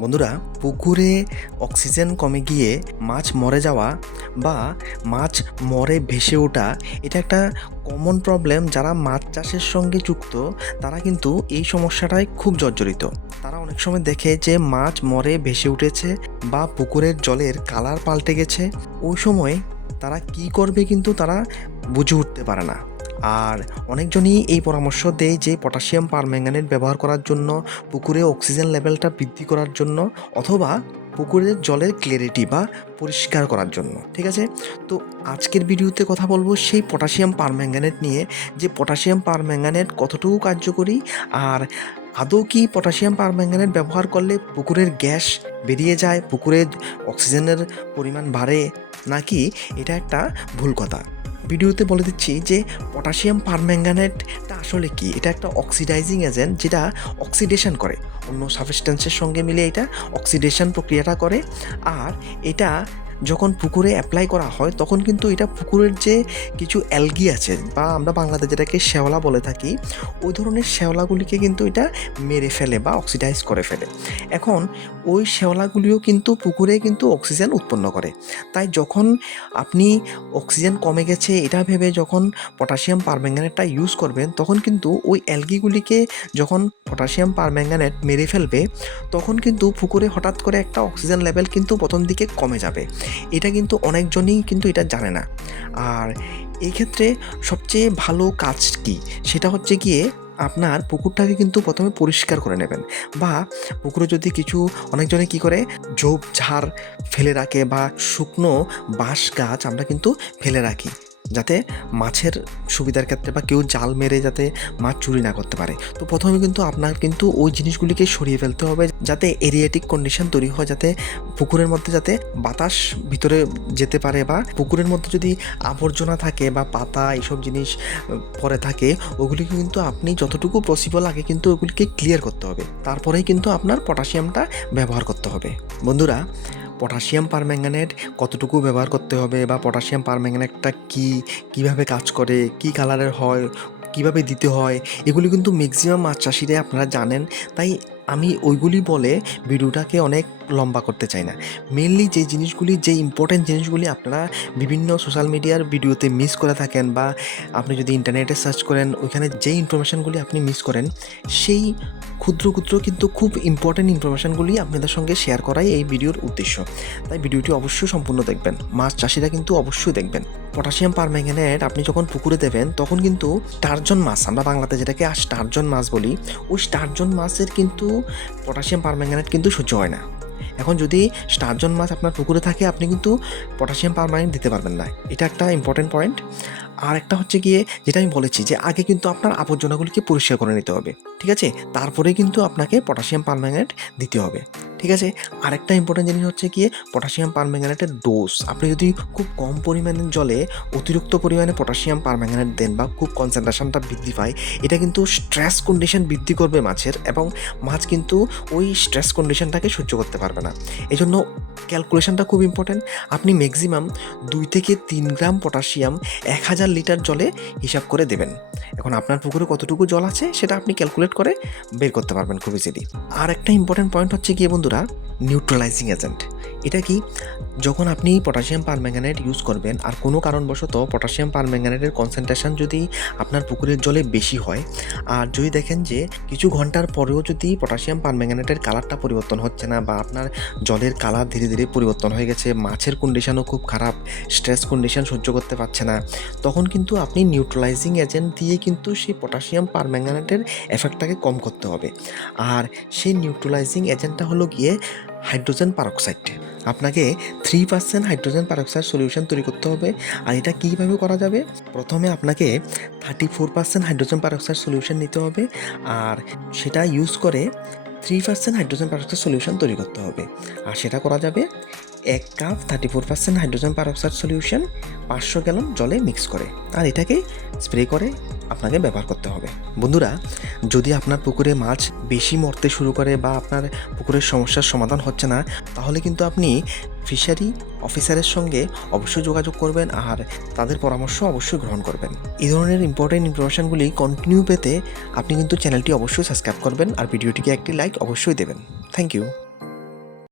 বন্ধুরা, পুকুরে অক্সিজেন কমে গিয়ে মাছ মরে যাওয়া বা মাছ মরে ভেসে ওঠা এটা একটা কমন প্রবলেম। যারা মাছ চাষের সঙ্গে যুক্ত তারা কিন্তু এই সমস্যাটায় খুব জর্জরিত। তারা অনেক সময় দেখে যে মাছ মরে ভেসে উঠেছে বা পুকুরের জলের কালার পাল্টে গেছে। ওই সময় তারা কি করবে কিন্তু তারা বুঝে উঠতে পারে না। আর অনেকজনই এই পরামর্শ দেয় যে পটাশিয়াম পারম্যাঙ্গানেট ব্যবহার করার জন্য, পুকুরে অক্সিজেন লেভেলটা বৃদ্ধি করার জন্য, অথবা পুকুরের জলের ক্লিয়ারিটি বা পরিষ্কার করার জন্য। ঠিক আছে, তো আজকের ভিডিওতে কথা বলবো সেই পটাশিয়াম পারম্যাঙ্গানেট নিয়ে, যে পটাশিয়াম পারম্যাঙ্গানেট কতটুকু কার্যকরী, আর আদৌ কি পটাশিয়াম পারম্যাঙ্গানেট ব্যবহার করলে পুকুরের গ্যাস বেরিয়ে যায়, পুকুরের অক্সিজেনের পরিমাণ বাড়ে, নাকি এটা একটা ভুল কথা। ভিডিওতে বলে দিচ্ছি যে পটাশিয়াম পারম্যাঙ্গানেটটা আসলে কি। এটা একটা অক্সিডাইজিং এজেন্ট যেটা অক্সিডেশন করে, অন্য সাবস্টেন্সের সঙ্গে মিলে এটা অক্সিডেশন প্রক্রিয়াটা করে। আর এটা যখন পুকুরে অ্যাপ্লাই করা হয় তখন কিন্তু এটা পুকুরের যে কিছু অ্যালগি আছে, বা আমরা বাংলাতে যেটাকে শ্যাওলা বলে থাকি, ওই ধরনের শ্যাওলাগুলিকে কিন্তু এটা মেরে ফেলে বা অক্সিডাইজ করে ফেলে। এখন ওই শ্যাওলাগুলিও কিন্তু পুকুরে কিন্তু অক্সিজেন উৎপন্ন করে। তাই যখন আপনি অক্সিজেন কমে গেছে এটা ভেবে যখন পটাশিয়াম পারম্যাঙ্গানেটটা ইউজ করবেন, তখন কিন্তু ওই অ্যালগিগুলিকে যখন পটাশিয়াম পারম্যাঙ্গানেট মেরে ফেলবে, তখন কিন্তু পুকুরে হঠাৎ করে একটা অক্সিজেন লেভেল কিন্তু প্রথম দিকে কমে যাবে। এটা কিন্তু অনেকজনই কিন্তু এটা জানে না। আর এই ক্ষেত্রে সবচেয়ে ভালো কাজ কি, সেটা হচ্ছে গিয়ে আপনার পুকুরটাকে কিন্তু প্রথমে পরিষ্কার করে নেবেন। বা পুকুরে যদি কিছু, অনেকজনে কি করে, ঝোপঝাড় ফেলে রাখে বা শুকনো বাঁশ গাছ আমরা কিন্তু ফেলে রাখি, যাতে মাছের সুবিধার ক্ষেত্রে বা কেউ জাল মেরে যাতে মাছ চুরি না করতে পারে। তো প্রথমে কিন্তু আপনার কিন্তু ওই জিনিসগুলিকে সরিয়ে ফেলতে হবে, যাতে এরিয়াটিক কন্ডিশন তৈরি হয়, যাতে পুকুরের মধ্যে যাতে বাতাস ভিতরে যেতে পারে, বা পুকুরের মধ্যে যদি আবর্জনা থাকে বা পাতা এইসব জিনিস পরে থাকে, ওগুলিকে কিন্তু আপনি যতটুকু পসিবল আগে কিন্তু ওগুলিকে ক্লিয়ার করতে হবে। তারপরেই কিন্তু আপনার পটাশিয়ামটা ব্যবহার করতে হবে। বন্ধুরা, পটাশিয়াম পারম্যাঙ্গানেট কতটুকু ব্যবহার করতে হবে, বা পটাশিয়াম পারম্যাঙ্গানেটটা কীভাবে কাজ করে, কী কালারের হয়, কিভাবে দিতে হয়, এগুলি কিন্তু ম্যাক্সিমাম মাছ চাষিরা আপনারা জানেন। তাই আমি ওইগুলি বলে ভিডিওটাকে অনেক লম্বা করতে চাই না। মেনলি যে জিনিসগুলি, যে ইম্পর্টেন্ট জিনিসগুলি আপনারা বিভিন্ন সোশ্যাল মিডিয়ার ভিডিওতে মিস করে থাকেন, বা আপনি যদি ইন্টারনেটে সার্চ করেন ওইখানে যেই ইনফরমেশানগুলি আপনি মিস করেন, সেই ক্ষুদ্র ক্ষুদ্র কিন্তু খুব ইম্পর্টেন্ট ইনফরমেশানগুলি আপনাদের সঙ্গে শেয়ার করাই এই ভিডিওর উদ্দেশ্য। তাই ভিডিওটি অবশ্যই সম্পূর্ণ দেখবেন, মাছ চাষিরা কিন্তু অবশ্যই দেখবেন। পটাশিয়াম পারম্যাঙ্গানেট আপনি যখন পুকুরে দেবেন তখন কিন্তু স্টারজন মাছ, আমরা বাংলাতে যেটাকে স্টারজন মাছ বলি, ওই স্টারজন মাছের কিন্তু পটাশিয়াম পারম্যাঙ্গানেট কিন্তু সহ্য হয় না। এখন যদি স্টারজন মাছ আপনার পুকুরে থাকে, আপনি কিন্তু পটাশিয়াম পারম্যাঙ্গানেট দিতে পারবেন না। এটা একটা ইম্পর্টেন্ট পয়েন্ট। আর একটা হচ্ছে গিয়ে, যেটা আমি বলেছি যে আগে কিন্তু আপনার আবর্জনাগুলিকে পরিষ্কার করে নিতে হবে, ঠিক আছে, তারপরে কিন্তু আপনাকে পটাশিয়াম পারম্যাঙ্গানেট দিতে হবে। ঠিক আছে, আরেকটা ইম্পর্টেন্ট জিনিস হচ্ছে গিয়ে পটাশিয়াম পারম্যাঙ্গানেটের ডোজ। আপনি যদি খুব কম পরিমাণের জলে অতিরিক্ত পরিমাণে পটাশিয়াম পারম্যাঙ্গানেট দেন বা খুব কনসেন্ট্রেশনটা বৃদ্ধি পায়, এটা কিন্তু স্ট্রেস কন্ডিশন বৃদ্ধি করবে মাছের, এবং মাছ কিন্তু ওই স্ট্রেস কন্ডিশনটাকে সহ্য করতে পারবে না। এই জন্য ক্যালকুলেশনটা খুব ইম্পর্টেন্ট। আপনি ম্যাক্সিমাম 2 থেকে 3 গ্রাম পটাশিয়াম 1000 লিটার জলে হিসাব করে দেবেন। এখন আপনার পুকুরে কতটুকু জল আছে সেটা আপনি ক্যালকুলেট করে বের করতে পারবেন খুব ইজিলি। আর একটা ইম্পর্টেন্ট পয়েন্ট হচ্ছে গিয়ে বন্ধুরা, নিউট্রালাইজিং এজেন্ট। এটা কি, যখন আপনি পটাশিয়াম পারম্যাঙ্গানেট ইউজ করবেন আর কোনো কারণবশত পটাশিয়াম পারম্যাঙ্গানেটের কনসেন্ট্রেশন যদি আপনার পুকুরের জলে বেশি হয়, আর যদি দেখেন যে কিছু ঘন্টার পরেও যদি পটাশিয়াম পারম্যাঙ্গানেটের কালারটা পরিবর্তন হচ্ছে না, বা আপনার জলের কালার ধীরে ধীরে পরিবর্তন হয়ে গেছে, মাছের কন্ডিশনও খুব খারাপ, স্ট্রেস কন্ডিশন সহ্য করতে পারছে না, তখন কিন্তু আপনি নিউট্রালাইজিং এজেন্ট দিয়ে কিন্তু সেই পটাশিয়াম পারম্যাঙ্গানেটের এফেক্টটাকে কম করতে হবে। আর সেই নিউট্রালাইজিং এজেন্টটা হলো গিয়ে হাইড্রোজেন পারঅক্সাইড। আপনাকে 3% হাইড্রোজেন পারঅক্সাইড সলিউশন তৈরি করতে হবে। আর এটা কীভাবে করা যাবে, প্রথমে আপনাকে 34% হাইড্রোজেন পারঅক্সাইড সলিউশন নিতে হবে, আর সেটা ইউজ করে 3% হাইড্রোজেন পারঅক্সাইড সলিউশন তৈরি করতে হবে। আর সেটা করা যাবে 1 cup 34% hydrogen peroxide solution 500 gallon জলে মিক্স করে, আর এটাকে স্প্রে করে আপনাকে ব্যবহার করতে হবে। বন্ধুরা, যদি আপনার পুকুরে মাছ বেশি মরতে শুরু করে বা আপনার পুকুরের সমস্যার সমাধান হচ্ছে না, তাহলে কিন্তু আপনি ফিশারি অফিসারের সঙ্গে অবশ্যই যোগাযোগ করবেন, আর তাদের পরামর্শ অবশ্যই গ্রহণ করবেন। এই ধরনের ইম্পর্টেন্ট ইনফরমেশনগুলি কন্টিনিউ পেতে আপনি কিন্তু চ্যানেলটি অবশ্যই সাবস্ক্রাইব করবেন, আর ভিডিওটিকে একটি লাইক অবশ্যই দেবেন। Thank you.